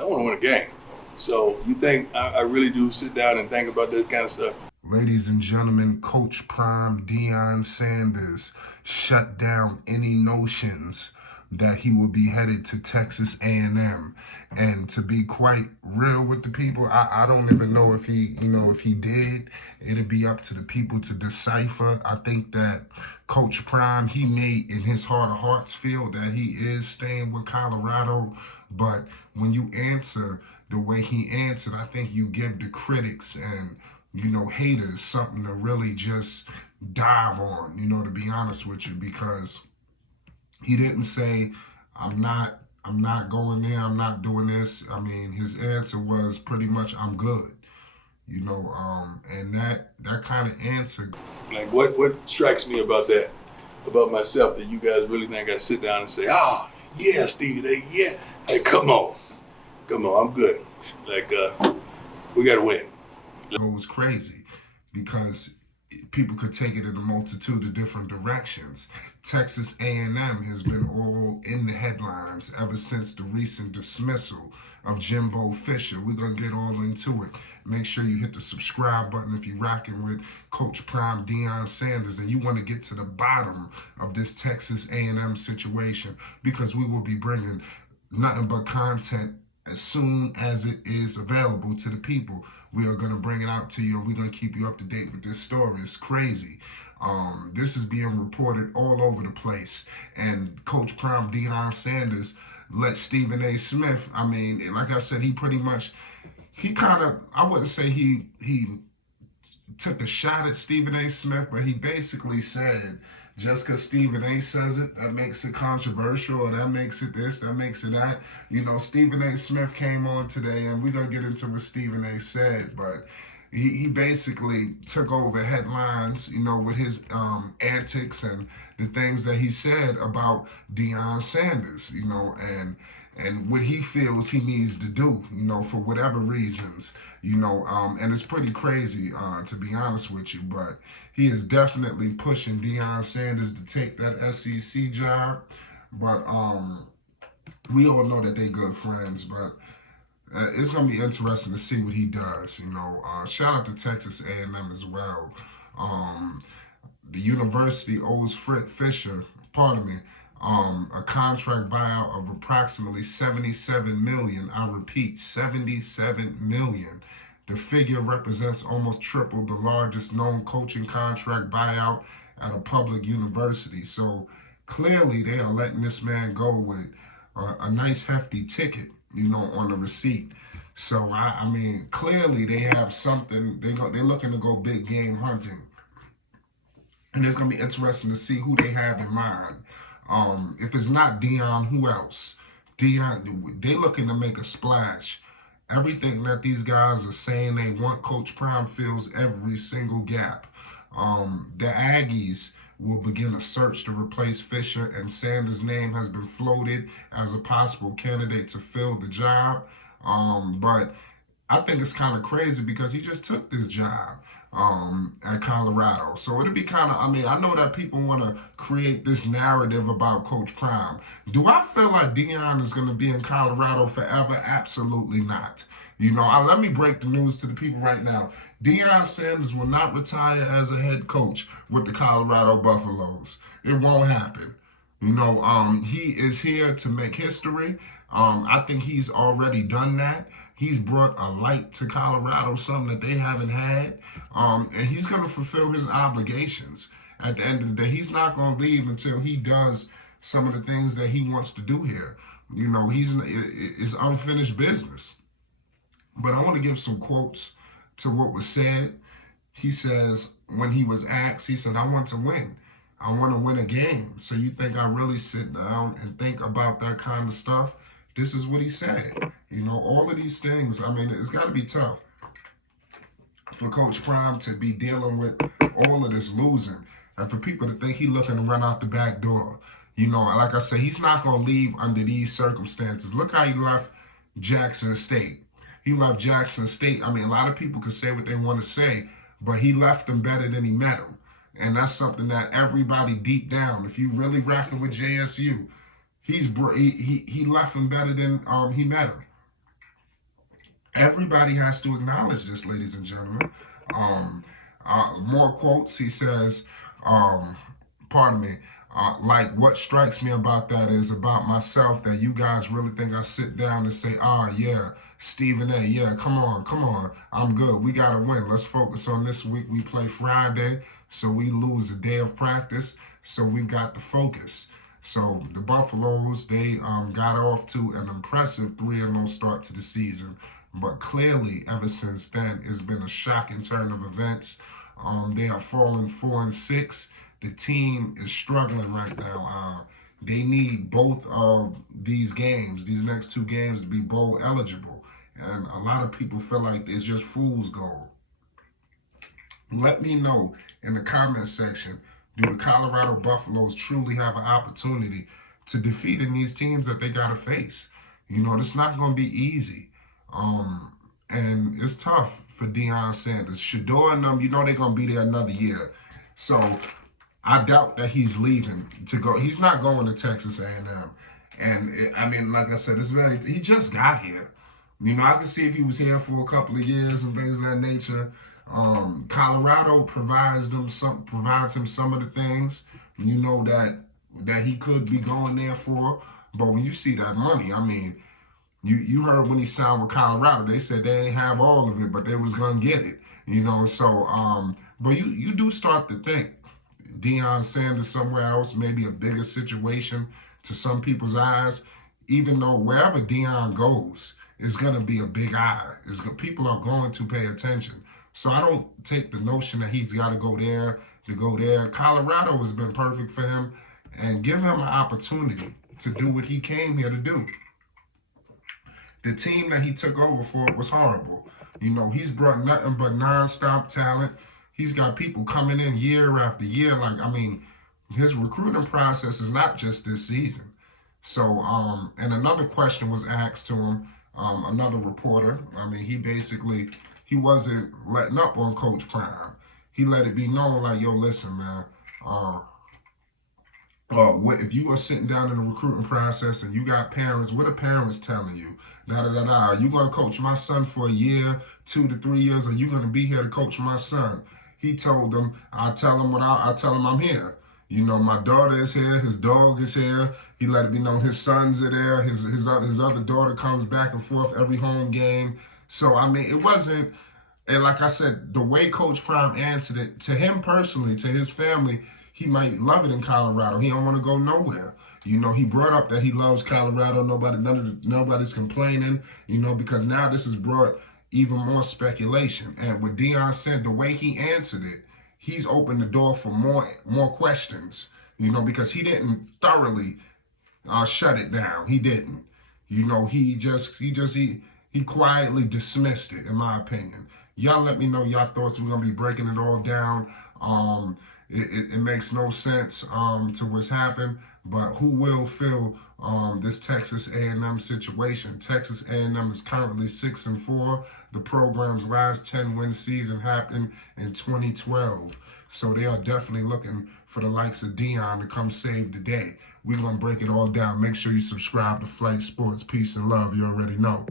I want to win a game. So you think I really do sit down and think about this kind of stuff? Ladies and gentlemen, Coach Prime Deion Sanders shut down any notions that he will be headed to Texas A&M. And to be quite real with the people, I don't even know if he did. It'll be up to the people to decipher. I think that Coach Prime, he may in his heart of hearts feel that he is staying with Colorado. But when you answer the way he answered, I think you give the critics and haters something to really just dive on, to be honest with you, because he didn't say, I'm not going there, I'm not doing this. I mean, his answer was pretty much, I'm good. And that kind of answer. Like what strikes me about that, about myself, that you guys really think I sit down and say, yeah, Stevie, yeah, hey, come on, I'm good. Like we got to win. Goes crazy because people could take it in a multitude of different directions. Texas A&M has been all in the headlines ever since the recent dismissal of Jimbo Fisher. We're going to get all into it. Make sure you hit the subscribe button if you're rocking with Coach Prime Deion Sanders and you want to get to the bottom of this Texas A&M situation, because we will be bringing nothing but content as soon as it is available to the people. We are going to bring it out to you, and we're going to keep you up to date with this story. It's crazy. This is being reported all over the place. And Coach Prime Deion Sanders let Stephen A. Smith, I mean, like I said, he kind of, I wouldn't say he took a shot at Stephen A. Smith, but he basically said, just because Stephen A. says it, that makes it controversial, or that makes it this, that makes it that. Stephen A. Smith came on today, and we're going to get into what Stephen A. said, but he basically took over headlines, with his antics and the things that he said about Deion Sanders, and what he feels he needs to do, for whatever reasons, and it's pretty crazy, to be honest with you, but he is definitely pushing Deion Sanders to take that SEC job, but we all know that they good friends, but it's going to be interesting to see what he does, shout out to Texas A&M as well. The university owes Fisher, pardon me, a contract buyout of approximately $77 million. I repeat, $77 million. The figure represents almost triple the largest known coaching contract buyout at a public university. So clearly they are letting this man go with a nice hefty ticket, on the receipt. So I mean, clearly they have something. They're looking to go big game hunting, and it's gonna be interesting to see who they have in mind. If it's not Deion, who else? Deion, they looking to make a splash. Everything that these guys are saying they want, Coach Prime fills every single gap. The Aggies will begin a search to replace Fisher, and Sanders' name has been floated as a possible candidate to fill the job. But I think it's kind of crazy because he just took this job at Colorado. So it'll be kind of, I mean, I know that people want to create this narrative about Coach Prime. Do I feel like Deion is going to be in Colorado forever? Absolutely not. Let me break the news to the people right now. Deion Sanders will not retire as a head coach with the Colorado Buffaloes. It won't happen. He is here to make history. I think he's already done that. He's brought a light to Colorado, something that they haven't had. And he's going to fulfill his obligations. At the end of the day, he's not going to leave until he does some of the things that he wants to do here. It's unfinished business. But I want to give some quotes to what was said. He says, when he was asked, he said, I want to win. I want to win a game. So you think I really sit down and think about that kind of stuff? This is what he said. All of these things, I mean, it's got to be tough for Coach Prime to be dealing with all of this losing and for people to think he's looking to run out the back door. Like I said, he's not going to leave under these circumstances. Look how he left Jackson State. He left Jackson State. I mean, a lot of people can say what they want to say, but he left them better than he met them. And that's something that everybody deep down, if you really rocking with JSU, he left him better than he met him. Everybody has to acknowledge this, ladies and gentlemen. Um, More quotes. He says, um, pardon me, like what strikes me about that is about myself that you guys really think I sit down and say, yeah, Stephen A, yeah, come on, I'm good. We got to win. Let's focus on this week. We play Friday, so we lose a day of practice, so we've got to focus. So the Buffaloes, they got off to an impressive 3-0 start to the season. But clearly, ever since then, it's been a shocking turn of events. They are falling 4-6. The team is struggling right now. They need both of these games, these next two games, to be bowl eligible. And a lot of people feel like it's just fool's gold. Let me know in the comment section, do the Colorado Buffaloes truly have an opportunity to defeat in these teams that they got to face? You know, it's not going to be easy. Um, and it's tough for Deion Sanders. Shador and them, you know they're going to be there another year. So I doubt that he's leaving to go. He's not going to Texas A&M. And I mean, like I said, he just got here. You know, I can see if he was here for a couple of years and things of that nature. Colorado provides him some of the things, you know, that he could be going there for. But when you see that money, I mean, you heard when he signed with Colorado, they said they ain't have all of it, but they was gonna get it, you know. So, but you do start to think Deion Sanders somewhere else, maybe a bigger situation to some people's eyes. Even though wherever Deion goes, it's gonna be a big eye. People are going to pay attention. So I don't take the notion that he's got to go there to go there. Colorado has been perfect for him, and give him an opportunity to do what he came here to do. The team that he took over for was horrible. You know, he's brought nothing but nonstop talent. He's got people coming in year after year. Like, I mean, his recruiting process is not just this season. So, and another question was asked to him, another reporter. I mean, he wasn't letting up on Coach Prime. He let it be known, like, yo, listen, man, if you are sitting down in the recruiting process and you got parents, what are parents telling you? Da da da da. Are you going to coach my son for a year, 2 to 3 years? Or are you going to be here to coach my son? He told them, I tell him I'm here. You know, my daughter is here. His dog is here. He let it be known his sons are there. His other daughter comes back and forth every home game. So I mean, it wasn't. And like I said, the way Coach Prime answered it, to him personally, to his family, he might love it in Colorado. He don't want to go nowhere. You know, he brought up that he loves Colorado. Nobody's complaining. You know, because now this has brought even more speculation. And what Deion said, the way he answered it, he's opened the door for more questions. You know, because he didn't thoroughly shut it down. He didn't. You know, he quietly dismissed it, in my opinion. Y'all let me know y'all thoughts. We're gonna be breaking it all down. It makes no sense to what's happened, but who will fill this Texas A&M situation? Texas A&M is currently 6-4. The program's last 10-win season happened in 2012. So they are definitely looking for the likes of Deion to come save the day. We're going to break it all down. Make sure you subscribe to Flight Sports. Peace and love. You already know.